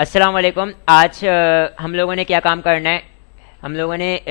अस्सलाम वालेकुम। आज हम लोगों ने क्या काम करना है। हम लोगों ने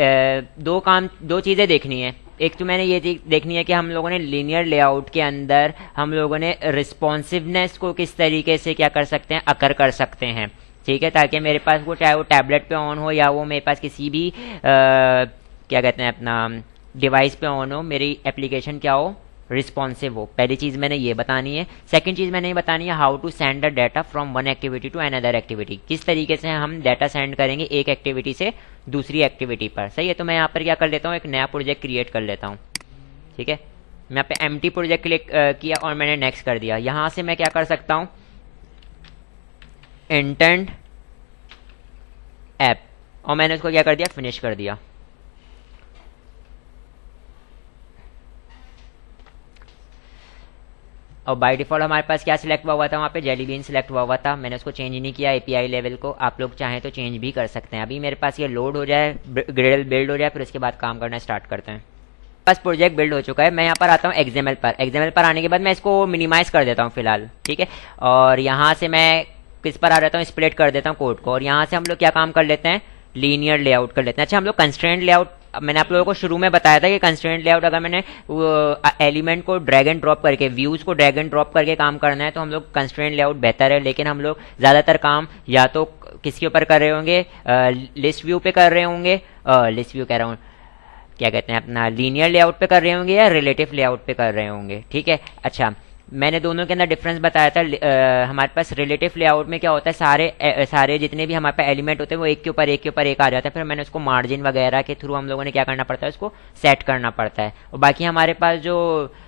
दो चीज़ें देखनी है। एक तो मैंने ये देखनी है कि हम लोगों ने लीनियर लेआउट के अंदर हम लोगों ने रिस्पॉन्सिवनेस को किस तरीके से क्या कर सकते हैं, अकर कर सकते हैं। ठीक है, ताकि मेरे पास वो चाहे वो टैबलेट पे ऑन हो या वो मेरे पास किसी भी क्या कहते हैं अपना डिवाइस पे ऑन हो, मेरी एप्लीकेशन क्या हो, रिस्पॉन्सिव हो। पहली चीज़ मैंने ये बतानी है। सेकंड चीज़ मैंने ये बतानी है how to send the data from one activity to another activity. किस तरीके से हम डाटा सेंड करेंगे एक एक्टिविटी से दूसरी एक्टिविटी पर। सही है, तो मैं यहाँ पर क्या कर लेता हूँ, एक नया प्रोजेक्ट क्रिएट कर लेता हूँ। ठीक है, मैं यहाँ पे एम्प्टी प्रोजेक्ट क्लिक किया और मैंने नेक्स्ट कर दिया। यहाँ से मैं क्या कर सकता हूँ, इंटेंट ऐप, और मैंने उसको क्या कर दिया, फिनिश कर दिया। और बाय डिफ़ॉल्ट हमारे पास क्या सिलेक्ट हुआ था, वहाँ पे जेली बीन सिलेक्ट हुआ था। मैंने उसको चेंज नहीं किया एपीआई लेवल को। आप लोग चाहें तो चेंज भी कर सकते हैं। अभी मेरे पास ये लोड हो जाए, ग्रेडल बिल्ड हो जाए, फिर उसके बाद काम करना स्टार्ट करते हैं। बस प्रोजेक्ट बिल्ड हो चुका है। मैं यहाँ पर आता हूँ एक्सएमएल पर। एक्सएमएल पर आने के बाद मैं इसको मिनिमाइज़ कर देता हूँ फिलहाल। ठीक है, और यहाँ से मैं किस पर आ जाता हूँ, स्प्लिट कर देता हूँ कोड को। और यहाँ से हम लोग क्या काम कर लेते हैं, लीनियर लेआउट कर लेते हैं। अच्छा, हम लोग कंस्ट्रेंट लेआउट, मैंने आप लोगों को शुरू में बताया था कि कंस्ट्रेंट लेआउट अगर मैंने एलिमेंट को ड्रैग एंड ड्रॉप करके, व्यूज़ को ड्रैग एंड ड्रॉप करके काम करना है तो हम लोग कंस्ट्रेंट लेआउट बेहतर है। लेकिन हम लोग ज़्यादातर काम या तो किसके ऊपर कर रहे होंगे, लिस्ट व्यू पे कर रहे होंगे, लिस्ट व्यू कह रहा हूँ, क्या कहते हैं अपना लीनियर लेआउट पे कर रहे होंगे या रिलेटिव लेआउट पे कर रहे होंगे। ठीक है, अच्छा, मैंने दोनों के अंदर डिफरेंस बताया था। हमारे पास रिलेटिव लेआउट में क्या होता है, सारे जितने भी हमारे पास एलिमेंट होते हैं वो एक के ऊपर एक के ऊपर एक आ जाता है। फिर मैंने उसको मार्जिन वगैरह के थ्रू हम लोगों ने क्या करना पड़ता है, उसको सेट करना पड़ता है। और बाकी हमारे पास जो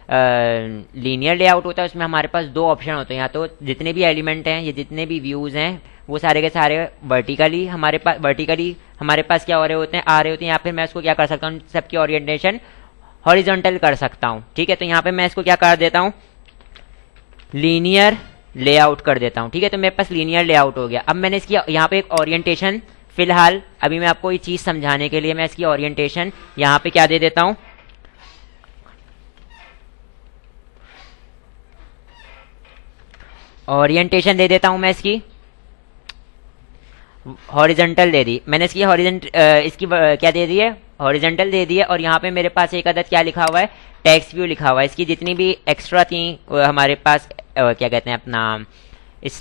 लीनियर लेआउट होता है उसमें हमारे पास दो ऑप्शन होते हैं, या तो जितने भी एलिमेंट हैं या जितने भी व्यूज़ हैं वो सारे के सारे वर्टिकली हमारे पास क्या हो रहे होते हैं, आ रहे होते हैं, या फिर मैं उसको क्या कर सकता हूँ, सबकी ओरिएंटेशन हॉरिजॉन्टल कर सकता हूँ। ठीक है, तो यहाँ पे मैं इसको क्या कर देता हूँ, लीनियर लेआउट कर देता हूँ। ठीक है, तो मेरे पास लीनियर लेआउट हो गया। अब मैंने इसकी यहाँ पे एक ओरिएंटेशन, फिलहाल अभी मैं आपको ये चीज़ समझाने के लिए मैं इसकी ओरिएंटेशन यहाँ पे क्या दे देता हूँ, ओरिएंटेशन दे देता हूँ मैं इसकी हॉरिजॉन्टल दे दी। मैंने इसकी क्या दे दी है, हॉरिजॉन्टल दे दी है। और यहाँ पे मेरे पास एक अदद क्या लिखा हुआ है, टेक्स्ट व्यू लिखा हुआ है। इसकी जितनी भी एक्स्ट्रा थी हमारे पास क्या कहते हैं अपना इस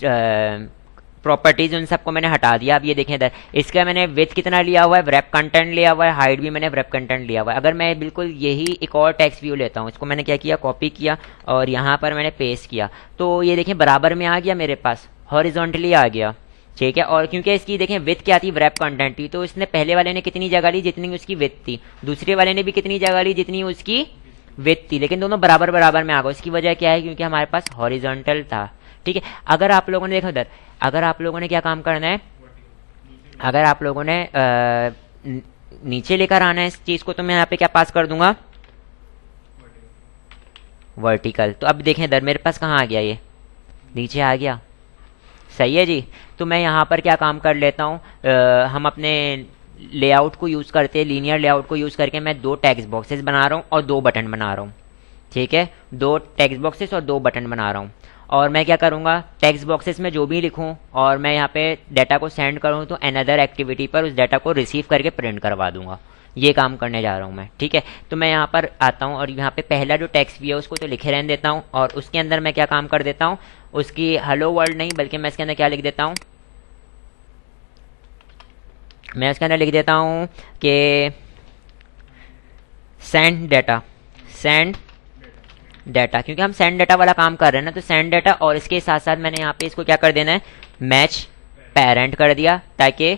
प्रॉपर्टीज, उन सबको मैंने हटा दिया। अब ये देखें इधर, इसका मैंने विथ कितना लिया हुआ है, व्रैप कंटेंट लिया हुआ है, हाइट भी मैंने व्रैप कंटेंट लिया हुआ है। अगर मैं बिल्कुल यही एक और टेक्स्ट व्यू लेता हूँ, इसको मैंने क्या किया, कॉपी किया और यहाँ पर मैंने पेस्ट किया, तो ये देखें बराबर में आ गया, मेरे पास हॉरिजॉन्टली आ गया। ठीक है, और क्योंकि इसकी देखें विथ क्या थी, व्रैप कंटेंट थी, तो इसने पहले वाले ने कितनी जगह ली, जितनी उसकी विथ थी, दूसरे वाले ने भी कितनी जगह ली, जितनी उसकी विथ थी, लेकिन दोनों बराबर बराबर में आ गए। इसकी वजह क्या है, क्योंकि हमारे पास हॉरिजॉन्टल था। ठीक है, अगर आप लोगों ने देखो इधर, अगर आप लोगों ने क्या काम करना है, अगर आप लोगों ने नीचे लेकर आना है इस चीज़ को, तो मैं यहाँ पे क्या पास कर दूंगा, वर्टिकल। तो अब देखें इधर मेरे पास कहाँ आ गया, ये नीचे आ गया। सही है जी, तो मैं यहाँ पर क्या काम कर लेता हूँ, हम अपने लेआउट को यूज़ करते हैं, लीनियर लेआउट को यूज़ करके मैं दो टेक्स्ट बॉक्सेस बना रहा हूँ और दो बटन बना रहा हूँ। ठीक है, दो टेक्स्ट बॉक्सेस और दो बटन बना रहा हूँ। और मैं क्या करूँगा, टेक्स्ट बॉक्सेस में जो भी लिखूँ और मैं यहाँ पे डाटा को सेंड करूँ तो अनदर एक्टिविटी पर उस डाटा को रिसीव करके प्रिंट करवा दूंगा। ये काम करने जा रहा हूँ मैं। ठीक है, तो मैं यहाँ पर आता हूँ और यहाँ पे पहला जो टेक्स्ट भी है उसको तो लिखे रहने देता हूँ, और उसके अंदर मैं क्या काम कर देता हूँ, उसकी हेलो वर्ल्ड नहीं बल्कि मैं इसके अंदर क्या लिख देता हूँ, मैं इसके अंदर लिख देता हूँ कि सेंड डाटा, सेंड डाटा, क्योंकि हम सेंड डाटा वाला काम कर रहे हैं ना, तो सेंड डाटा। और इसके साथ साथ मैंने यहाँ पे इसको क्या कर देना है, मैच पेरेंट कर दिया, ताकि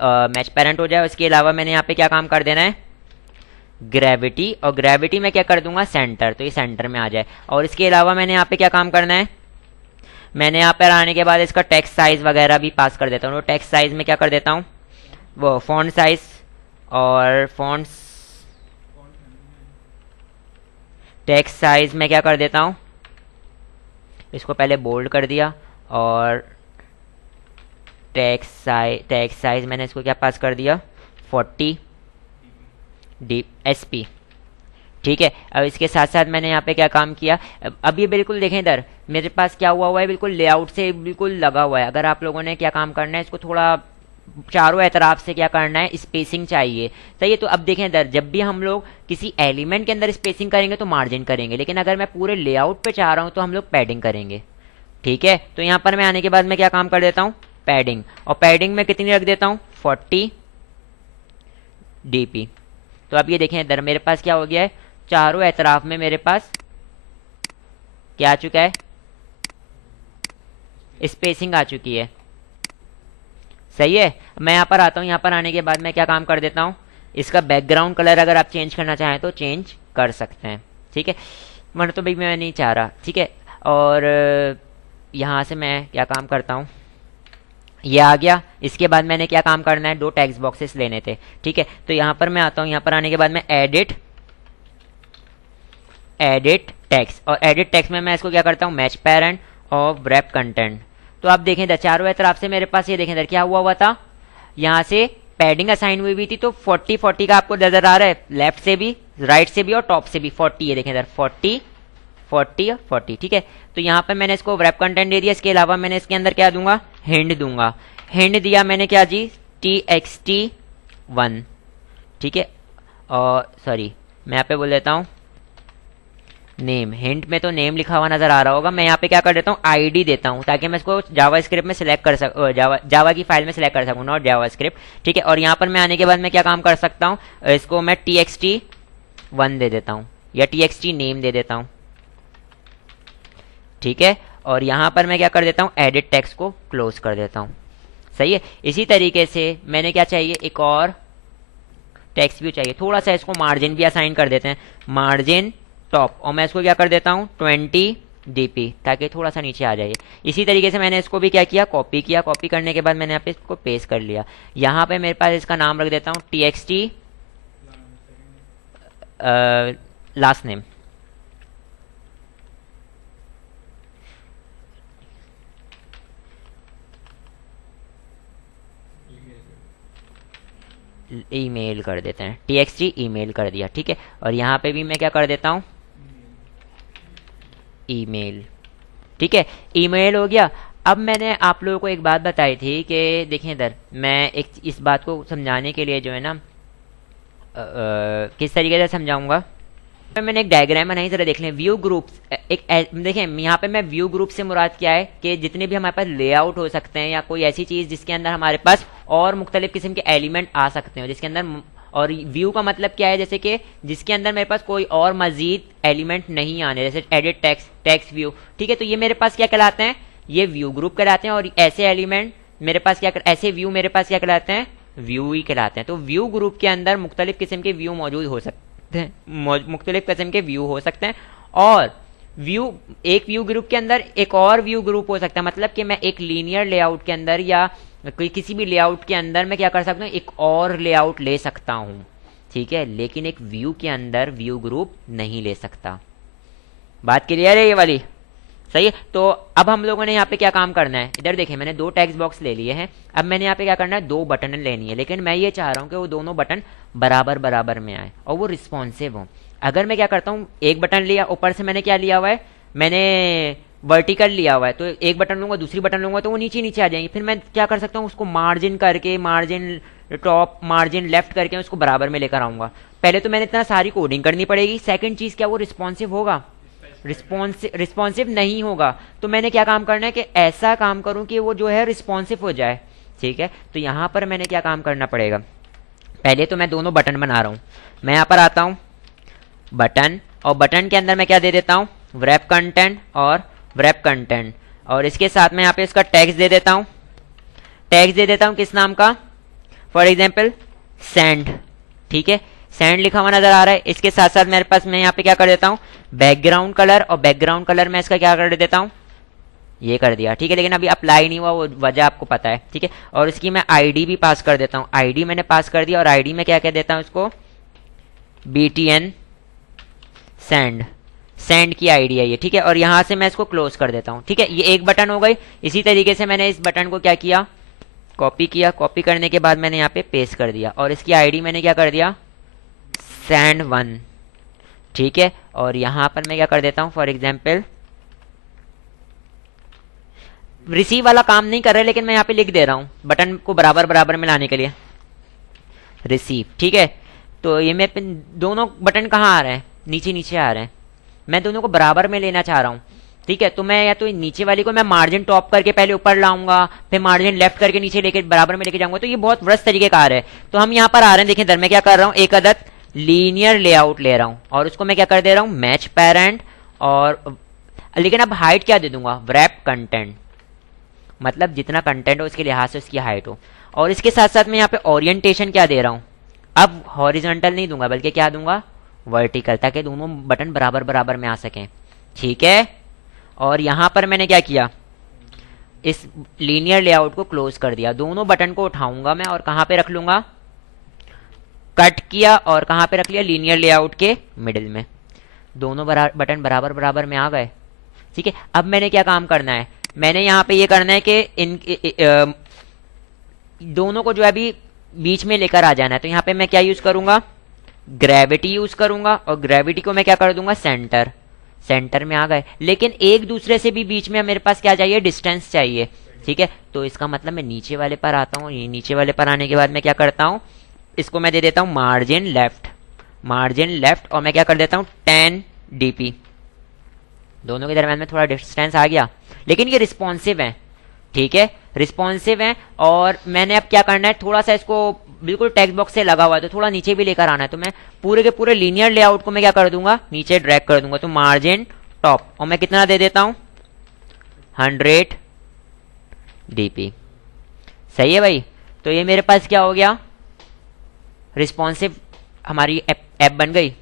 मैच पेरेंट हो जाए। उसके अलावा मैंने यहाँ पे क्या काम कर देना है, ग्रेविटी, और ग्रेविटी में क्या कर दूंगा, सेंटर, तो ये सेंटर में आ जाए। और इसके अलावा मैंने यहाँ पे क्या काम करना है, मैंने यहाँ पर आने के बाद इसका टेक्स्ट साइज वगैरह भी पास कर देता हूँ। तो टेक्स्ट साइज में क्या कर देता हूँ, वो फॉन्ट साइज, और फॉन्ट टेक्स्ट साइज में क्या कर देता हूँ, इसको पहले बोल्ड कर दिया, और टेक्स्ट साइज मैंने इसको क्या पास कर दिया, 40 डी एस पी। ठीक है, अब इसके साथ साथ मैंने यहाँ पे क्या काम किया, अब ये बिल्कुल देखें इधर, मेरे पास क्या हुआ है, बिल्कुल लेआउट से बिल्कुल लगा हुआ है। अगर आप लोगों ने क्या काम करना है, इसको थोड़ा चारों एतराफ से क्या करना है, स्पेसिंग चाहिए। सही है। तो अब देखें इधर, जब भी हम लोग किसी एलिमेंट के अंदर स्पेसिंग करेंगे तो मार्जिन करेंगे, लेकिन अगर मैं पूरे लेआउट पे चाह रहा हूं तो हम लोग पैडिंग करेंगे। ठीक है। तो यहां पर मैं आने के बाद मैं क्या काम कर देता हूं, पैडिंग। और पैडिंग में कितनी रख देता हूं, 40 dp। तो अब ये देखें इधर मेरे पास क्या हो गया है, चारों एतराफ में मेरे पास क्या आ चुका है, स्पेसिंग आ चुकी है। सही है। मैं यहाँ पर आता हूँ, यहाँ पर आने के बाद मैं क्या काम कर देता हूँ, इसका बैकग्राउंड कलर अगर आप चेंज करना चाहें तो चेंज कर सकते हैं। ठीक है। वरना तो भाई मैं नहीं चाह रहा। ठीक है। और यहाँ से मैं क्या काम करता हूँ, ये आ गया। इसके बाद मैंने क्या काम करना है, 2 टेक्स्ट बॉक्सेस लेने थे। ठीक है। तो यहाँ पर मैं आता हूँ, यहाँ पर आने के बाद मैं एडिट टेक्स्ट, और एडिट टेक्स्ट में मैं इसको क्या करता हूँ, मैच पेरेंट और wrap कंटेंट। तो आप देखें इधर चारों तरफ से मेरे पास ये देखें इधर क्या हुआ था, यहाँ से पैडिंग असाइन हुई थी। तो 40 का आपको नजर आ रहा है, लेफ्ट से भी, राइट से भी और टॉप से भी 40। ये देखें इधर 40 40 और 40। ठीक है। तो यहाँ पे मैंने इसको wrap कंटेंट दे दिया। इसके अलावा मैंने इसके अंदर क्या दूंगा, हिंड दूंगा। हिंड दिया मैंने क्या जी, txt1। ठीक है। और सॉरी, मैं यहाँ पे बोल देता हूँ नेम। हिंट में तो नेम लिखा हुआ नजर आ रहा होगा। मैं यहाँ पे क्या कर देता हूँ, आईडी देता हूँ, ताकि मैं इसको जावा स्क्रिप्ट में सिलेक्ट कर सकूँ, जावा की फाइल में सिलेक्ट कर सकूँ, नॉट जावा स्क्रिप्ट। ठीक है। और यहाँ पर मैं आने के बाद मैं क्या काम कर सकता हूँ, इसको मैं txt1 दे देता हूँ या txt नेम दे देता हूँ। ठीक है। और यहाँ पर मैं क्या कर देता हूँ, एडिट टेक्स्ट को क्लोज कर देता हूँ। सही है। इसी तरीके से मैंने क्या चाहिए, एक और टेक्स्ट व्यू चाहिए। थोड़ा सा इसको मार्जिन भी असाइन कर देते हैं, मार्जिन टॉप, और मैं इसको क्या कर देता हूँ 20 dp, ताकि थोड़ा सा नीचे आ जाए। इसी तरीके से मैंने इसको भी क्या किया, कॉपी किया। कॉपी करने के बाद मैंने यहाँ पे इसको पेस्ट कर लिया। यहाँ पे मेरे पास इसका नाम रख देता हूँ txt लास्ट नेम। ईमेल कर देते हैं, txt ईमेल कर दिया। ठीक है। और यहाँ पे भी मैं क्या कर देता हूँ, ईमेल। ठीक है। ईमेल हो गया। अब मैंने आप लोगों को एक बात बताई थी कि देखें इधर, मैं एक इस बात को समझाने के लिए जो है ना, किस तरीके से समझाऊंगा, मैंने एक डायग्राम बनाई, जरा देख लें। व्यू ग्रुप्स, एक देखें यहाँ पे मैं व्यू ग्रुप से मुराद क्या है कि जितने भी हमारे पास लेआउट हो सकते हैं या कोई ऐसी चीज जिसके अंदर हमारे पास और मुख्तलिफ किस्म के एलिमेंट आ सकते हैं जिसके अंदर, और व्यू का मतलब क्या है, जैसे कि जिसके अंदर मेरे पास कोई और मजीद एलिमेंट नहीं आने, जैसे एडिट टेक्स्ट व्यू। ठीक है। तो ये मेरे पास क्या कहलाते हैं, ये व्यू ग्रुप कहलाते हैं। और ऐसे एलिमेंट मेरे पास क्या, ऐसे व्यू मेरे पास क्या कहलाते हैं, व्यू ही कहलाते हैं। तो व्यू ग्रुप के अंदर मुख्तलिफ किस्म के व्यू मौजूद हो सकते हैं, मुख्तलिफ किस्म के व्यू हो सकते हैं। और व्यू, एक व्यू ग्रुप के अंदर एक और व्यू ग्रुप हो सकता है, मतलब कि मैं एक लीनियर लेआउट के अंदर या कोई किसी भी लेआउट के अंदर मैं क्या कर सकता हूँ, एक और लेआउट ले सकता हूँ। ठीक है। लेकिन एक व्यू के अंदर व्यू ग्रुप नहीं ले सकता। बात क्लियर है ये वाली? सही है। तो अब हम लोगों ने यहाँ पे क्या काम करना है, इधर देखें मैंने 2 टेक्स्ट बॉक्स ले लिए हैं। अब मैंने यहाँ पे क्या करना है, 2 बटन लेनी है, लेकिन मैं ये चाह रहा हूँ कि वो दोनों बटन बराबर बराबर में आए और वो रिस्पॉन्सिव हो। अगर मैं क्या करता हूँ, एक बटन लिया, ऊपर से मैंने क्या लिया हुआ है, मैंने वर्टिकल लिया हुआ है, तो एक बटन लूंगा, दूसरी बटन लूंगा, तो वो नीचे नीचे आ जाएंगे। फिर मैं क्या कर सकता हूँ, उसको मार्जिन करके, मार्जिन टॉप, मार्जिन लेफ्ट करके उसको बराबर में लेकर आऊंगा। पहले तो मैंने इतना सारी कोडिंग करनी पड़ेगी। सेकंड चीज क्या, वो रिस्पॉन्सिव होगा, रिस्पॉन्सिव नहीं होगा। तो मैंने क्या काम करना है कि ऐसा काम करूं कि वो जो है रिस्पॉन्सिव हो जाए। ठीक है। तो यहां पर मैंने क्या काम करना पड़ेगा, पहले तो मैं दोनों बटन बना रहा हूं। मैं यहां पर आता हूं, बटन, और बटन के अंदर मैं क्या दे देता हूं, wrap कंटेंट और wrap कंटेंट, और इसके साथ में यहाँ पे इसका टेक्स्ट दे देता हूं। टेक्स्ट दे देता हूं किस नाम का, फॉर एग्जाम्पल सेंड। ठीक है। सेंड लिखा हुआ नजर आ रहा है। इसके साथ साथ मेरे पास मैं यहाँ पे क्या कर देता हूँ, बैकग्राउंड कलर, और बैकग्राउंड कलर में इसका क्या कर देता हूँ, ये कर दिया। ठीक है। लेकिन अभी अप्लाई नहीं हुआ, वो वजह आपको पता है। ठीक है। और इसकी मैं आईडी भी पास कर देता हूँ। आईडी मैंने पास कर दिया, और आईडी में क्या कह देता हूँ इसको, btn सेंड, सेंड की आईडी है ये। ठीक है। और यहां से मैं इसको क्लोज कर देता हूं। ठीक है। ये एक बटन हो गई। इसी तरीके से मैंने इस बटन को क्या किया, कॉपी किया। कॉपी करने के बाद मैंने यहाँ पे पेस्ट कर दिया, और इसकी आईडी मैंने क्या कर दिया, send1। ठीक है। और यहां पर मैं क्या कर देता हूं, फॉर एग्जाम्पल रिसीव वाला काम नहीं कर रहा है, लेकिन मैं यहाँ पे लिख दे रहा हूँ बटन को बराबर बराबर में लाने के लिए रिसीव। ठीक है, तो ये मैं दोनों बटन कहाँ आ रहे हैं, नीचे नीचे आ रहे हैं, मैं दोनों को बराबर में लेना चाह रहा हूँ। ठीक है, तो मैं या तो नीचे वाली को मैं मार्जिन टॉप करके पहले ऊपर लाऊंगा, फिर मार्जिन लेफ्ट करके नीचे लेके बराबर में लेके जाऊंगा, तो ये बहुत व्रस्त तरीके का आ रहा है। तो हम यहाँ पर आ रहे हैं, देखिए इधर मैं क्या कर रहा हूँ, एक अदद लीनियर लेआउट ले रहा हूँ और उसको मैं क्या कर दे रहा हूँ, मैच पेरेंट, और लेकिन अब हाइट क्या दे दूंगा, wrap कंटेंट, मतलब जितना कंटेंट हो उसके लिहाज से उसकी हाइट हो। और इसके साथ साथ मैं यहाँ पे ओरिएंटेशन क्या दे रहा हूँ, अब हॉरिजॉन्टल नहीं दूंगा बल्कि क्या दूंगा, वर्टिकल, ताकि दोनों बटन बराबर बराबर में आ सकें। ठीक है, और यहाँ पर मैंने क्या किया, इस लीनियर लेआउट को क्लोज कर दिया, दोनों बटन को उठाऊंगा मैं और कहाँ पे रख लूंगा, कट किया और कहाँ पे रख लिया, लीनियर लेआउट के मिडिल में, दोनों बटन बराबर बराबर में आ गए। ठीक है, अब मैंने क्या काम करना है, मैंने यहाँ पे ये करना है कि दोनों को जो है अभी बीच में लेकर आ जाना है। तो यहाँ पे मैं क्या यूज करूंगा, ग्रेविटी यूज करूंगा, और ग्रेविटी को मैं क्या कर दूंगा, सेंटर, सेंटर में आ गए, लेकिन एक दूसरे से भी बीच में मेरे पास क्या चाहिए, डिस्टेंस चाहिए। ठीक है, तो इसका मतलब मैं नीचे वाले पर आता हूँ, ये नीचे वाले पर आने के बाद मैं क्या करता हूँ, इसको मैं दे देता हूँ मार्जिन लेफ्ट, मार्जिन लेफ्ट, और मैं क्या कर देता हूँ 10 dp, दोनों के दरम्यान में थोड़ा डिस्टेंस आ गया, लेकिन ये रिस्पॉन्सिव है। ठीक है, रिस्पॉन्सिव है, और मैंने अब क्या करना है, थोड़ा सा इसको बिल्कुल टेक्स्ट बॉक्स से लगा हुआ है तो थोड़ा नीचे भी लेकर आना है, तो मैं पूरे के पूरे लीनियर लेआउट को मैं क्या कर दूंगा, नीचे ड्रैग कर दूंगा, तो मार्जिन टॉप, और मैं कितना दे देता हूं, 100 dp। सही है भाई, तो ये मेरे पास क्या हो गया, रिस्पॉन्सिव हमारी ऐप बन गई।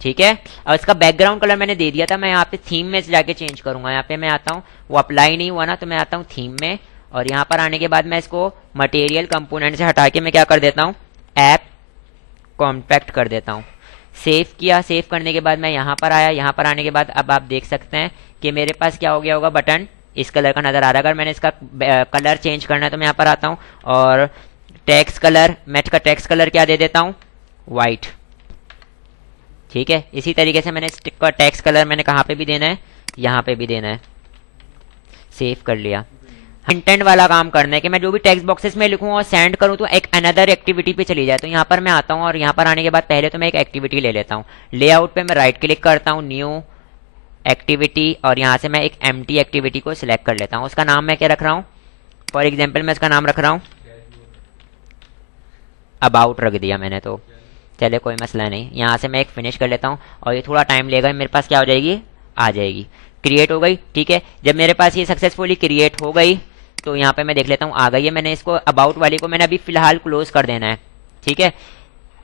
ठीक है, और इसका बैकग्राउंड कलर मैंने दे दिया था, मैं यहाँ पे थीम में जाके चेंज करूंगा, यहाँ पे मैं आता हूँ, वो अप्लाई नहीं हुआ ना, तो मैं आता हूँ थीम में, और यहाँ पर आने के बाद मैं इसको मटेरियल कंपोनेंट से हटा के मैं क्या कर देता हूँ, ऐप कॉम्पैक्ट कर देता हूँ। सेव किया, सेव करने के बाद मैं यहाँ पर आया, यहाँ पर आने के बाद अब आप देख सकते हैं कि मेरे पास क्या हो गया होगा, बटन इस कलर का नजर आ रहा है। अगर मैंने इसका कलर चेंज करना है तो मैं यहाँ पर आता हूँ और टेक्स्ट कलर, मैच का टेक्स्ट कलर क्या दे देता हूँ, वाइट। ठीक है, इसी तरीके से मैंने स्टिक का टेक्स्ट कलर मैंने कहाँ पे भी देना है, यहाँ पे भी देना है। सेव कर लिया। इंटेंट वाला काम करना है कि मैं जो भी टेक्स्ट बॉक्सेस में लिखूं और सेंड करूं तो एक अनदर एक्टिविटी पे चली जाए। तो यहाँ पर मैं आता हूं और यहाँ पर आने के बाद पहले तो मैं एक एक्टिविटी ले लेता हूँ, लेआउट पे मैं राइट क्लिक करता हूँ, न्यू एक्टिविटी, और यहाँ से मैं एक एम्प्टी एक्टिविटी को सिलेक्ट कर लेता हूँ। उसका नाम मैं क्या रख रहा हूँ, फॉर एग्जाम्पल मैं इसका नाम रख रहा हूँ अबाउट, रख दिया मैंने, तो चले कोई मसला नहीं। यहाँ से मैं एक फिनिश कर लेता हूँ और ये थोड़ा टाइम लेगा, मेरे पास क्या हो जाएगी, आ जाएगी, क्रिएट हो गई। ठीक है, जब मेरे पास ये सक्सेसफुली क्रिएट हो गई तो यहाँ पे मैं देख लेता हूँ आ गई है। मैंने इसको अबाउट वाली को मैंने अभी फिलहाल क्लोज कर देना है। ठीक है,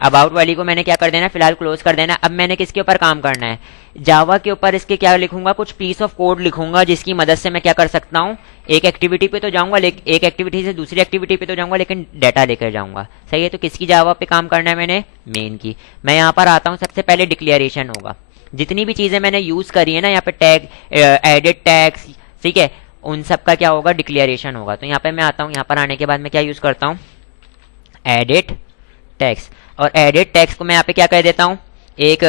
अबाउट वाली को मैंने क्या कर देना है, फिलहाल क्लोज कर देना है। अब मैंने किसके ऊपर काम करना है, जावा के ऊपर इसके क्या लिखूंगा, कुछ पीस ऑफ कोड लिखूंगा जिसकी मदद से मैं क्या कर सकता हूँ, एक एक्टिविटी पे तो जाऊंगा, लेकिन एक एक्टिविटी से दूसरी एक्टिविटी पे तो जाऊंगा लेकिन डाटा लेकर जाऊंगा। सही है, तो किसकी जावा पे काम करना है मैंने, मेन की। मैं यहाँ पर आता हूँ, सबसे पहले डिक्लेरेशन होगा, जितनी भी चीजें मैंने यूज करी है ना यहाँ पे टैग, एडिट टैग्स, ठीक है, उन सब का क्या होगा, डिक्लेरेशन होगा। तो यहाँ पे मैं आता हूँ, यहाँ पर आने के बाद मैं क्या यूज करता हूँ, एडिट टैक्स, और एडिट टैक्स को मैं यहाँ पे क्या कर देता हूँ, एक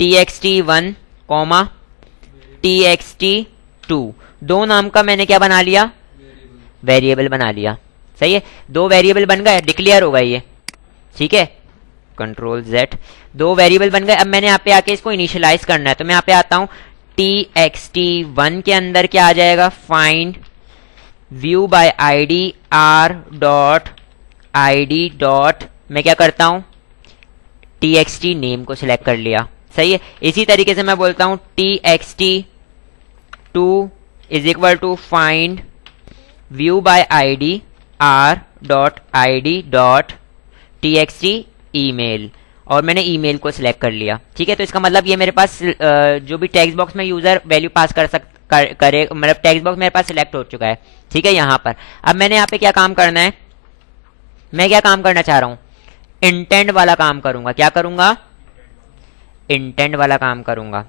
txt1 कॉमा txt2, दो नाम का मैंने क्या बना लिया, वेरिएबल बना लिया। सही है, दो वेरिएबल बन गए, डिक्लेयर हो गए ये। ठीक है, कंट्रोल Z, दो वेरिएबल बन गए। अब मैंने यहाँ पे आके इसको इनिशियलाइज करना है, तो मैं यहाँ पे आता हूँ, txt1 के अंदर क्या आ जाएगा, find view by ID R dot ID dot, मैं क्या करता हूं, txt नेम को सिलेक्ट कर लिया। सही है, इसी तरीके से मैं बोलता हूं txt2 is equal to find view by ID R dot ID dot txt email, और मैंने ईमेल को सिलेक्ट कर लिया। ठीक है, तो इसका मतलब ये मेरे पास जो भी टेक्स्ट बॉक्स में यूजर वैल्यू पास करे, मतलब टेक्स्ट बॉक्स मेरे पास सिलेक्ट हो चुका है। ठीक है, यहाँ पर अब मैंने यहाँ पे क्या काम करना है, मैं क्या काम करना चाह रहा हूँ, इंटेंट वाला काम करूंगा। क्या करूंगा, इंटेंट वाला काम करूंगा,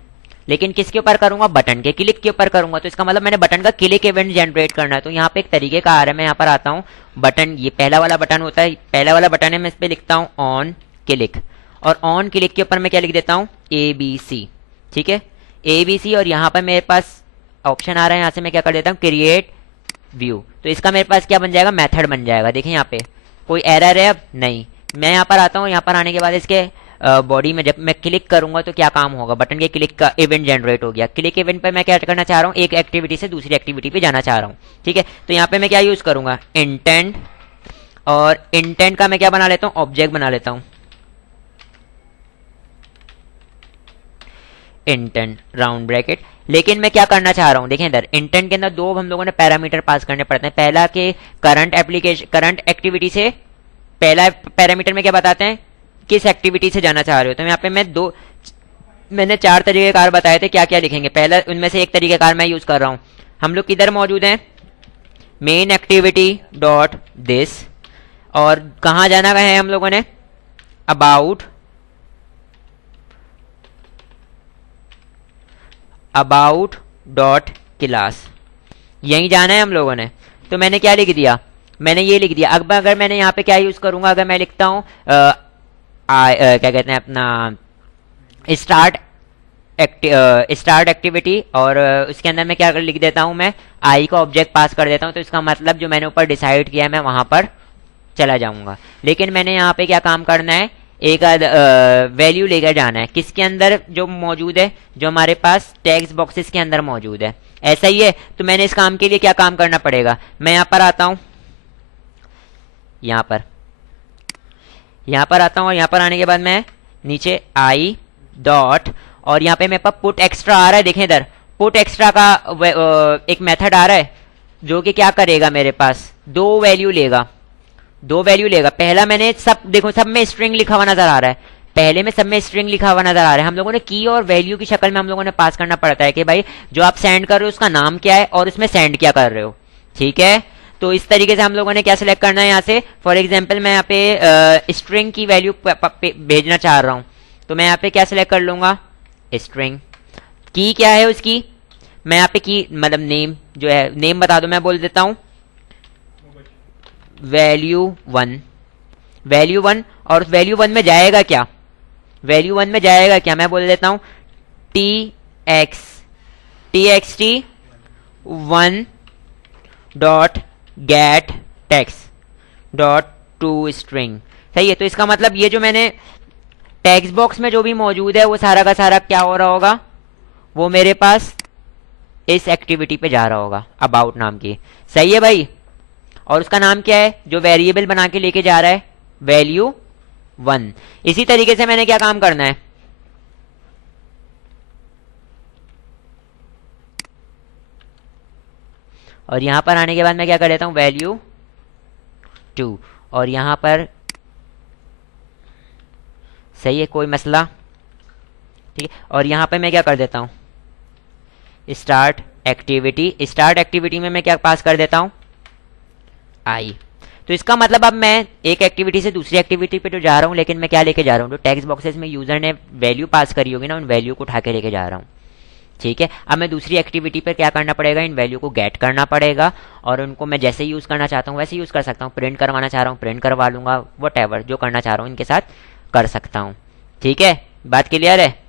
लेकिन किसके ऊपर करूंगा, बटन के क्लिक के ऊपर करूंगा। तो इसका मतलब मैंने बटन का क्लिक इवेंट जनरेट करना है। तो यहाँ पे एक तरीके का आ रहा है, मैं यहाँ पर आता हूँ, बटन, ये पहला वाला बटन होता है, पहला वाला बटन है, मैं इस पर लिखता हूँ ऑन क्लिक, और ऑन क्लिक के ऊपर मैं क्या लिख देता हूँ, ABC। ठीक है, ABC, और यहाँ पर मेरे पास ऑप्शन आ रहा है, यहाँ से मैं क्या कर देता हूँ, क्रिएट व्यू। तो इसका मेरे पास क्या बन जाएगा, मेथड बन जाएगा। देखिए यहाँ पे कोई एरर है अब नहीं। मैं यहाँ पर आता हूँ, यहाँ पर आने के बाद इसके बॉडी में जब मैं क्लिक करूंगा तो क्या काम होगा, बटन के क्लिक का इवेंट जनरेट हो गया। क्लिक इवेंट पर मैं क्या करना चाह रहा हूँ, एक एक्टिविटी से दूसरी एक्टिविटी पे जाना चाह रहा हूँ। ठीक है, तो यहाँ पे मैं क्या यूज करूंगा, इंटेंट, और इंटेंट का मैं क्या बना लेता हूँ, ऑब्जेक्ट बना लेता हूँ, इंटेंट राउंड ब्रैकेट। लेकिन मैं क्या करना चाह रहा हूं, देखें इधर इंटेंट के अंदर दो हम लोगों ने पैरामीटर पास करने पड़ते हैं। पहला के करंट एप्लीकेशन, करंट एक्टिविटी से पहला पैरामीटर में क्या बताते हैं, किस एक्टिविटी से जाना चाह रहे हो। तो यहाँ पे मैंने 4 तरीकेकार बताए थे क्या क्या लिखेंगे। पहला उनमें से एक तरीकेकार मैं यूज कर रहा हूं। हम लोग किधर मौजूद हैं, मेन एक्टिविटी डॉट दिस, और कहाँ जाना है हम लोगों ने, अबाउट डॉट क्लास, यहीं जाना है हम लोगों ने। तो मैंने क्या लिख दिया, मैंने ये लिख दिया। अब अगर मैंने यहाँ पे क्या यूज करूंगा, अगर मैं लिखता हूँ क्या कहते हैं अपना स्टार्ट एक्टिविटी, और उसके अंदर मैं क्या लिख देता हूँ, मैं आई का ऑब्जेक्ट पास कर देता हूँ। तो इसका मतलब जो मैंने ऊपर डिसाइड किया है मैं वहां पर चला जाऊंगा। लेकिन मैंने यहाँ पे क्या काम करना है, एक वैल्यू लेकर जाना है, किसके अंदर जो मौजूद है, जो हमारे पास टेक्स्ट बॉक्सेस के अंदर मौजूद है। ऐसा ही है, तो मैंने इस काम के लिए क्या काम करना पड़ेगा, मैं यहाँ पर आता हूँ, यहाँ पर आता हूँ, और यहाँ पर आने के बाद मैं नीचे आई डॉट, और यहाँ पे मेरे पास पुट एक्स्ट्रा आ रहा है। देखें इधर पुट एक्स्ट्रा का एक मेथड आ रहा है जो कि क्या करेगा, मेरे पास दो वैल्यू लेगा। पहला मैंने सब, देखो सब में स्ट्रिंग लिखा हुआ नजर आ रहा है, पहले में सब में स्ट्रिंग लिखा हुआ नजर आ रहा है। हम लोगों ने की और वैल्यू की शक्ल में हम लोगों ने पास करना पड़ता है कि भाई जो आप सेंड कर रहे हो उसका नाम क्या है और उसमें सेंड क्या कर रहे हो। ठीक है, तो इस तरीके से हम लोगों ने क्या सिलेक्ट करना है यहाँ से। फॉर एग्जाम्पल मैं यहाँ पे स्ट्रिंग की वैल्यू भेजना चाह रहा हूँ, तो मैं यहाँ पे क्या सिलेक्ट कर लूंगा, स्ट्रिंग। की क्या है उसकी, मैं यहाँ पे की मतलब नेम जो है, नेम बता दो, मैं बोल देता हूँ वैल्यू वन, और वैल्यू वन में जाएगा क्या, मैं बोल देता हूं txt 1 dot gate text dot to string. सही है, तो इसका मतलब ये जो मैंने टेक्स्ट बॉक्स में जो भी मौजूद है वो सारा का सारा क्या हो रहा होगा, वो मेरे पास इस एक्टिविटी पे जा रहा होगा, अबाउट नाम की। सही है भाई, और उसका नाम क्या है, जो वेरिएबल बना के लेके जा रहा है, वैल्यू 1। इसी तरीके से मैंने क्या काम करना है, और यहां पर आने के बाद मैं क्या कर देता हूं, वैल्यू 2, और यहां पर सही है, कोई मसला, ठीक है। और यहां पर मैं क्या कर देता हूं, स्टार्ट एक्टिविटी में मैं क्या पास कर देता हूं, आई। तो इसका मतलब अब मैं एक एक्टिविटी से दूसरी एक्टिविटी पे तो जा रहा हूं, लेकिन मैं क्या लेके जा रहा हूं, जो टेक्स्ट बॉक्सेस में यूजर ने वैल्यू पास करी होगी ना, उन वैल्यू को उठा के लेके जा रहा हूं। ठीक है, अब मैं दूसरी एक्टिविटी पर क्या करना पड़ेगा, इन वैल्यू को गेट करना पड़ेगा, और उनको मैं जैसे यूज करना चाहता हूँ वैसे यूज कर सकता हूँ। प्रिंट करवाना चाह रहा हूँ प्रिंट करवा लूंगा, वट जो करना चाह रहा हूँ इनके साथ कर सकता हूँ। ठीक है, बात क्लियर है।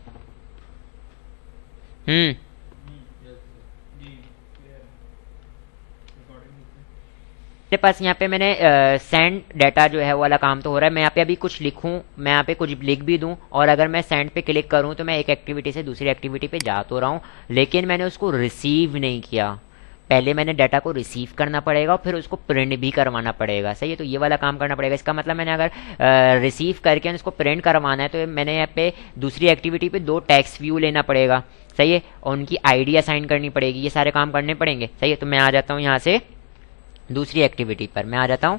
मेरे पास यहाँ पे मैंने सेंड डाटा जो है वो वाला काम तो हो रहा है। मैं यहाँ पे अभी कुछ लिखूं, मैं यहाँ पे कुछ लिख भी दूं, और अगर मैं सेंड पे क्लिक करूं तो मैं एक एक्टिविटी से दूसरी एक्टिविटी पे जा तो रहा हूँ, लेकिन मैंने उसको रिसीव नहीं किया। पहले मैंने डाटा को रिसीव करना पड़ेगा और फिर उसको प्रिंट भी करवाना पड़ेगा। सही है, तो ये वाला काम करना पड़ेगा। इसका मतलब मैंने अगर रिसीव करके उसको प्रिंट करवाना है तो मैंने यहाँ पे दूसरी एक्टिविटी पे 2 टेक्स्ट व्यू लेना पड़ेगा। सही है, और उनकी आईडी असाइन करनी पड़ेगी, ये सारे काम करने पड़ेंगे। सही है, तो मैं आ जाता हूँ यहाँ से दूसरी एक्टिविटी पर,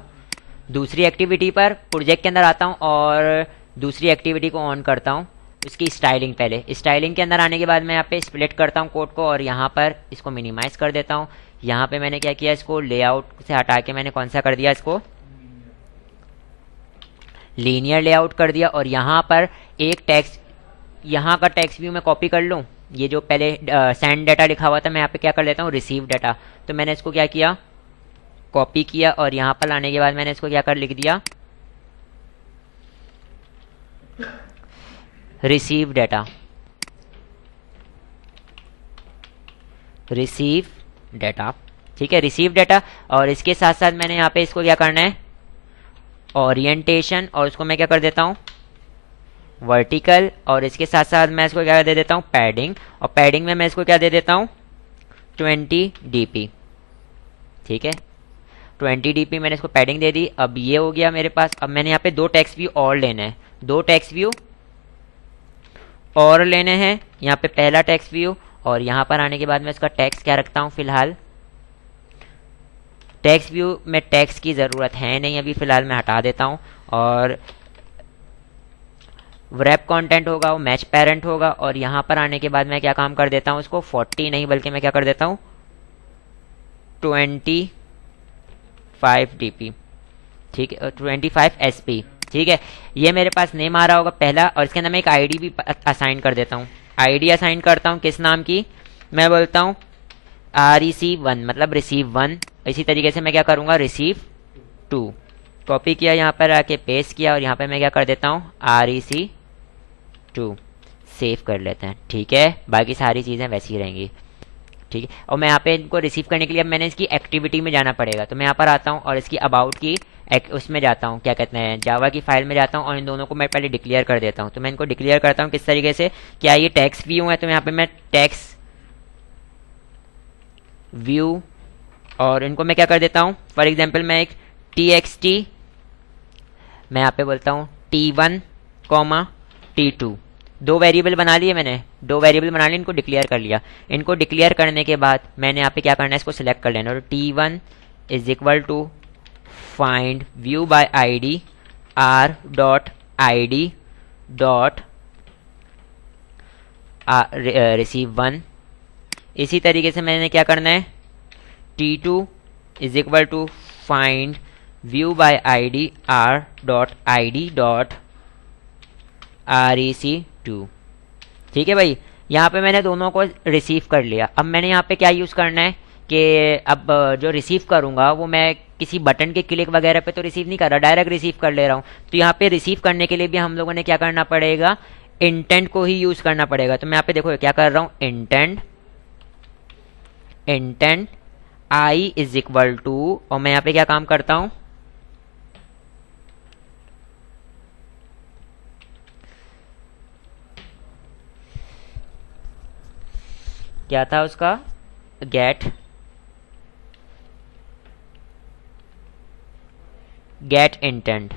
दूसरी एक्टिविटी पर प्रोजेक्ट के अंदर आता हूँ और दूसरी एक्टिविटी को ऑन करता हूँ। उसकी स्टाइलिंग, पहले स्टाइलिंग के अंदर आने के बाद मैं यहाँ पे स्प्लिट करता हूँ कोड को, और यहाँ पर इसको मिनिमाइज कर देता हूँ। यहाँ पे मैंने क्या किया, इसको लेआउट से हटा के मैंने कौन सा कर दिया, इसको लीनियर लेआउट कर दिया। और यहाँ पर एक टेक्स्ट, यहाँ का टेक्स्ट व्यू मैं कॉपी कर लूँ, ये जो पहले सेंड डाटा लिखा हुआ था मैं यहाँ पे क्या कर लेता हूँ, रिसीव डाटा। तो मैंने इसको क्या किया, कॉपी किया, और यहाँ पर लाने के बाद मैंने इसको क्या कर लिख दिया, रिसीव डाटा। रिसीव डाटा, ठीक है, रिसीव डाटा। और इसके साथ साथ मैंने यहाँ पे इसको क्या करना है, ओरिएंटेशन, और उसको मैं क्या कर देता हूँ, वर्टिकल। और इसके साथ साथ मैं इसको क्या दे देता हूँ, पैडिंग। और पैडिंग में मैं इसको क्या दे देता हूँ, 20 dp, ठीक है, 20 dp मैंने इसको पैडिंग दे दी। अब ये हो गया मेरे पास। अब मैंने यहाँ पे 2 टेक्स्ट व्यू और लेने हैं, 2 टेक्स्ट व्यू और लेने हैं। यहाँ पे पहला टेक्स्ट व्यू, और यहाँ पर आने के बाद मैं इसका टेक्स्ट क्या रखता हूँ, फिलहाल टेक्स्ट व्यू में टेक्स्ट की ज़रूरत है नहीं अभी, फिलहाल मैं हटा देता हूँ। और रैप कंटेंट होगा वो मैच पेरेंट होगा। और यहाँ पर आने के बाद मैं क्या काम कर देता हूँ, उसको 40 नहीं बल्कि मैं क्या कर देता हूँ, 25 dp, ठीक है, 25 sp, ठीक है। ये मेरे पास नेम आ रहा होगा पहला, और इसके अंदर मैं एक आईडी भी असाइन कर देता हूँ। आईडी असाइन करता हूँ किस नाम की, मैं बोलता हूँ rec1, मतलब रिसीव 1। इसी तरीके से मैं क्या करूँगा, रिसीव 2। कॉपी किया, यहाँ पर आके पेस्ट किया, और यहाँ पे मैं क्या कर देता हूँ, rec2, सेव कर लेते हैं, ठीक है। बाकी सारी चीज़ें वैसी ही रहेंगी, ठीक है। और मैं यहाँ पे इनको रिसीव करने के लिए अब मैंने इसकी एक्टिविटी में जाना पड़ेगा, तो मैं यहाँ पर आता हूँ और इसकी अबाउट की उसमें जाता हूँ, क्या कहते हैं, जावा की फाइल में जाता हूँ, और इन दोनों को मैं पहले डिक्लेयर कर देता हूँ। तो मैं इनको डिक्लेयर करता हूँ किस तरीके से, क्या ये टेक्स्ट व्यू है, तो यहाँ पे मैं टेक्स्ट व्यू, और इनको मैं क्या कर देता हूँ, फॉर एग्जाम्पल मैं एक txt, मैं यहाँ पे बोलता हूँ t1, t2, 2 वेरिएबल बना लिए मैंने, 2 वेरिएबल बना लिए, इनको डिक्लेयर कर लिया। इनको डिक्लेयर करने के बाद मैंने यहाँ पे क्या करना है, इसको सिलेक्ट कर लेना, और t1 is equal to find view by id r.id dot receive 1। इसी तरीके से मैंने क्या करना है, t2 is equal to find view by id r.id dot rec2, ठीक है भाई। यहाँ पे मैंने दोनों को रिसीव कर लिया। अब मैंने यहाँ पे क्या यूज़ करना है कि अब जो रिसीव करूँगा वो मैं किसी बटन के क्लिक वगैरह पे तो रिसीव नहीं कर रहा, डायरेक्ट रिसीव कर ले रहा हूँ। तो यहाँ पे रिसीव करने के लिए भी हम लोगों ने क्या करना पड़ेगा, इंटेंट को ही यूज़ करना पड़ेगा। तो मैं यहाँ पे देखो क्या कर रहा हूँ, intent I is equal to, और मैं यहाँ पे क्या काम करता हूँ, क्या था उसका, गेट इंटेंट।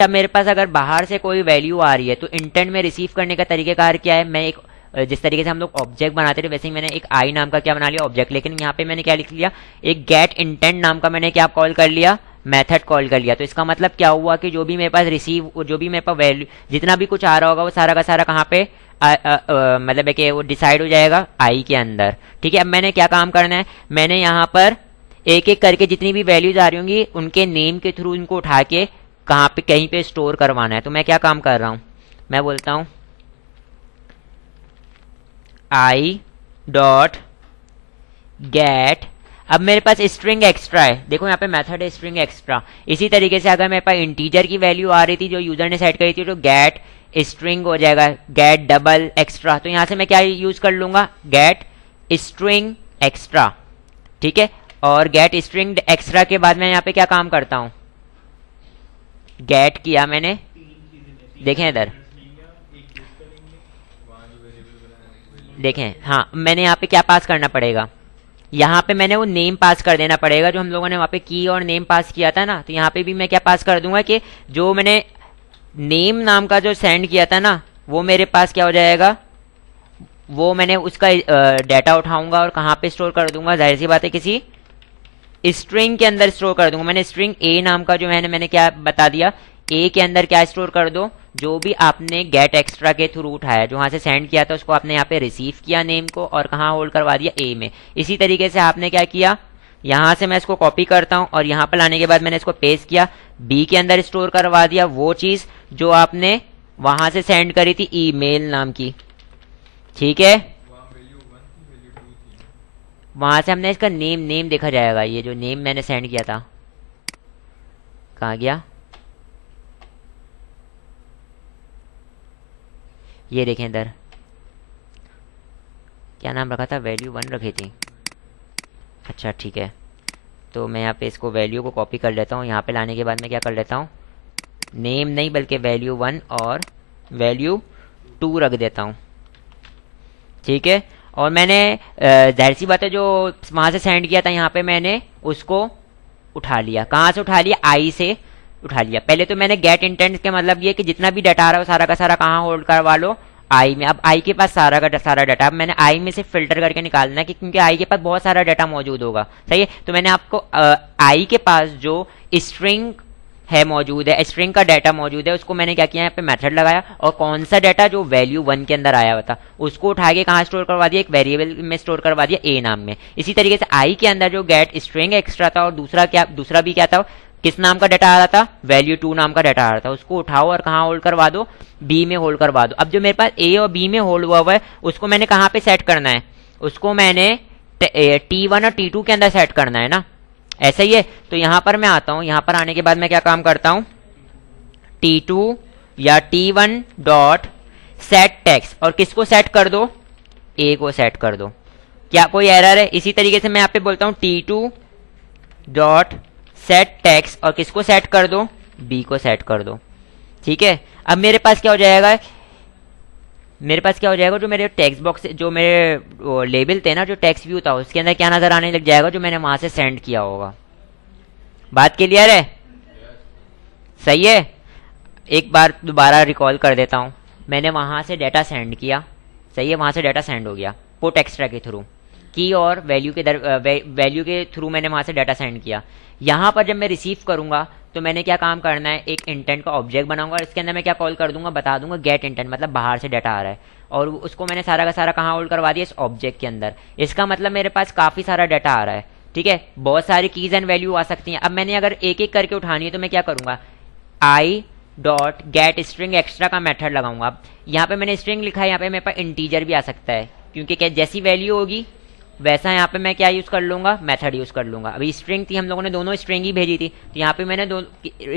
तब मेरे पास अगर बाहर से कोई वैल्यू आ रही है तो इंटेंट में रिसीव करने का तरीकेकार क्या है, मैं एक जिस तरीके से हम लोग ऑब्जेक्ट बनाते थे वैसे ही मैंने एक आई नाम का क्या बना लिया, ऑब्जेक्ट। लेकिन यहाँ पे मैंने क्या लिख लिया, एक गेट इंटेंट नाम का मैंने क्या कॉल कर लिया, मेथड कॉल कर लिया। तो इसका मतलब क्या हुआ कि जो भी मेरे पास रिसीव, जो भी मेरे पास वैल्यू, जितना भी कुछ आ रहा होगा वो सारा का सारा कहाँ पे मतलब है कि वो डिसाइड हो जाएगा आई के अंदर, ठीक है। अब मैंने क्या काम करना है, मैंने यहाँ पर एक एक करके जितनी भी वैल्यूज आ रही होंगी उनके नेम के थ्रू इनको उठा के कहाँ पे कहीं पे स्टोर करवाना है। तो मैं क्या काम कर रहा हूँ, मैं बोलता हूँ आई डॉट गेट। अब मेरे पास स्ट्रिंग एक्स्ट्रा है, देखो यहाँ पे मेथड है स्ट्रिंग एक्स्ट्रा। इसी तरीके से अगर मेरे पास इंटीजर की वैल्यू आ रही थी जो यूजर ने सेट करी थी तो गेट स्ट्रिंग हो जाएगा, गेट डबल एक्स्ट्रा। तो यहाँ से मैं क्या यूज कर लूंगा, गेट स्ट्रिंग एक्स्ट्रा, ठीक है। और गेट स्ट्रिंग एक्स्ट्रा के बाद मैं यहाँ पे क्या काम करता हूँ, गेट किया मैंने, देखें इधर देखें, हाँ मैंने यहाँ पे क्या पास करना पड़ेगा, यहाँ पे मैंने वो नेम पास कर देना पड़ेगा जो हम लोगों ने वहाँ पे की और नेम पास किया था ना। तो यहाँ पे भी मैं क्या पास कर दूंगा कि जो मैंने नेम नाम का जो सेंड किया था ना वो मेरे पास क्या हो जाएगा, वो मैंने उसका डाटा उठाऊंगा और कहाँ पे स्टोर कर दूंगा, जाहिर सी बात है किसी स्ट्रिंग के अंदर स्टोर कर दूंगा। मैंने स्ट्रिंग ए नाम का जो मैंने क्या बता दिया, ए के अंदर क्या स्टोर कर दो, जो भी आपने गेट एक्स्ट्रा के थ्रू उठाया, जो वहां से सेंड किया था उसको आपने यहाँ पे रिसीव किया नेम को और कहाँ होल्ड करवा दिया, ए में। इसी तरीके से आपने क्या किया, यहाँ से मैं इसको कॉपी करता हूँ और यहाँ पर लाने के बाद मैंने इसको पेस्ट किया, बी के अंदर स्टोर करवा दिया वो चीज जो आपने वहां से सेंड करी थी ईमेल नाम की, ठीक है। वहां से हमने इसका नेम देखा जाएगा, ये जो नेम मैंने सेंड किया था कहाँ गया, ये देखें इधर, क्या नाम रखा था, वैल्यू 1 रखी थी। अच्छा ठीक है, तो मैं यहाँ पे इसको वैल्यू को कॉपी कर लेता हूँ। यहाँ पे लाने के बाद मैं क्या कर लेता हूँ, नेम नहीं बल्कि वैल्यू 1 और वैल्यू 2 रख देता हूँ। ठीक है, और मैंने जाहिर सी बात है जो वहाँ से सेंड किया था यहाँ पे मैंने उसको उठा लिया। कहाँ से उठा लिया, आई से उठा लिया। पहले तो मैंने गेट इंटेंट का मतलब ये कि जितना भी डाटा आ रहा है वो सारा का सारा कहाँ होल्ड करवा लो, आई में। अब आई के पास सारा का सारा डाटा, अब मैंने आई में से फिल्टर करके निकालना है कि क्योंकि आई के पास बहुत सारा डाटा मौजूद होगा। सही है, तो मैंने आपको आई के पास जो स्ट्रिंग है मौजूद है, स्ट्रिंग का डाटा मौजूद है, उसको मैंने क्या किया, यहाँ पे मेथड लगाया और कौन सा डाटा जो वैल्यू 1 के अंदर आया हुआ था उसको उठा के कहाँ स्टोर करवा दिया, एक वेरिएबल में स्टोर करवा दिया ए नाम में। इसी तरीके से आई के अंदर जो गेट स्ट्रिंग एक्स्ट्रा था और दूसरा भी क्या था, किस नाम का डाटा आ रहा था, वैल्यू 2 नाम का डाटा आ रहा था, उसको उठाओ और कहाँ होल्ड करवा दो, बी में होल्ड करवा दो। अब जो मेरे पास ए और बी में होल्ड हुआ है उसको मैंने कहाँ पे सेट करना है, उसको मैंने T1 और T2 के अंदर सेट करना है ना, ऐसा ही है। तो यहां पर मैं आता हूं, यहां पर आने के बाद मैं क्या काम करता हूं, T2 या T1 डॉट सेट टेक्स्ट, और किसको सेट कर दो, ए को सेट कर दो। क्या कोई एरर है, इसी तरीके से मैं यहाँ पे बोलता हूं T2 डॉट सेट टेक्स्ट और किसको सेट कर दो, बी को सेट कर दो। ठीक है, अब मेरे पास क्या हो जाएगा, जो मेरे टेक्स्ट बॉक्स, जो मेरे लेबल थे ना, जो टेक्स्ट व्यू था उसके अंदर क्या नजर आने लग जाएगा, जो मैंने वहां से सेंड किया होगा। बात क्लियर है, सही है। एक बार दोबारा रिकॉल कर देता हूं, मैंने वहां से डाटा सेंड किया, सही है, वहां से डाटा सेंड हो गया पुट एक्स्ट्रा के थ्रू, की और वैल्यू के थ्रू मैंने वहां से डाटा सेंड किया। यहां पर जब मैं रिसीव करूंगा तो मैंने क्या काम करना है, एक इंटेंट का ऑब्जेक्ट बनाऊंगा और इसके अंदर मैं क्या कॉल कर दूंगा, बता दूंगा गेट इंटेंट, मतलब बाहर से डाटा आ रहा है और उसको मैंने सारा का सारा कहाँ होल्ड करवा दिया, इस ऑब्जेक्ट के अंदर। इसका मतलब मेरे पास काफी सारा डाटा आ रहा है। ठीक है, बहुत सारी कीज एंड वैल्यू आ सकती हैं। अब मैंने अगर एक एक करके उठानी है तो मैं क्या करूंगा, I dot gate string extra का मेथड लगाऊंगा। अब यहाँ पे मैंने स्ट्रिंग लिखा है, यहाँ पे मेरे पास इंटीजर भी आ सकता है, क्योंकि क्या जैसी वैल्यू होगी वैसा यहाँ पे मैं क्या यूज कर लूंगा, मेथड यूज कर लूंगा। अभी स्ट्रिंग थी, हम लोगों ने दोनों स्ट्रिंग ही भेजी थी, तो यहाँ पे मैंने दो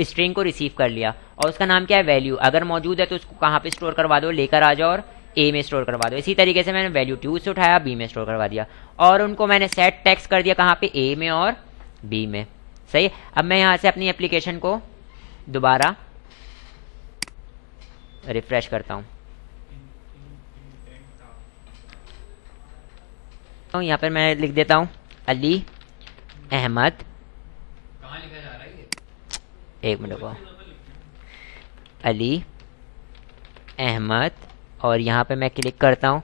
स्ट्रिंग को रिसीव कर लिया और उसका नाम क्या है, वैल्यू। अगर मौजूद है तो उसको कहाँ पे स्टोर करवा दो, लेकर आ जाओ और ए में स्टोर करवा दो। इसी तरीके से मैंने वैल्यू 2 से उठाया, बी में स्टोर करवा दिया और उनको मैंने सेट टेक्स्ट कर दिया कहाँ पे, ए में और बी में। सही है, अब मैं यहाँ से अपनी एप्लीकेशन को दोबारा रिफ्रेश करता हूँ। यहाँ पर मैं लिख देता हूँ अली अहमद, कहाँ लिखा जा रहा है ये? एक मिनट को, अली अहमद, और यहाँ पे मैं क्लिक करता हूँ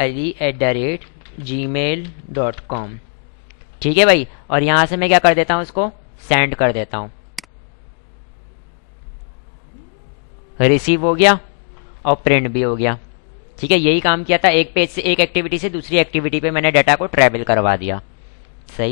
ali@gmail.com। ठीक है भाई, और यहाँ से मैं क्या कर देता हूँ, उसको सेंड कर देता हूँ। रिसीव हो गया और प्रिंट भी हो गया। ठीक है, यही काम किया था, एक पेज से, एक एक्टिविटी से दूसरी एक्टिविटी पे मैंने डाटा को ट्रैवल करवा दिया। सही।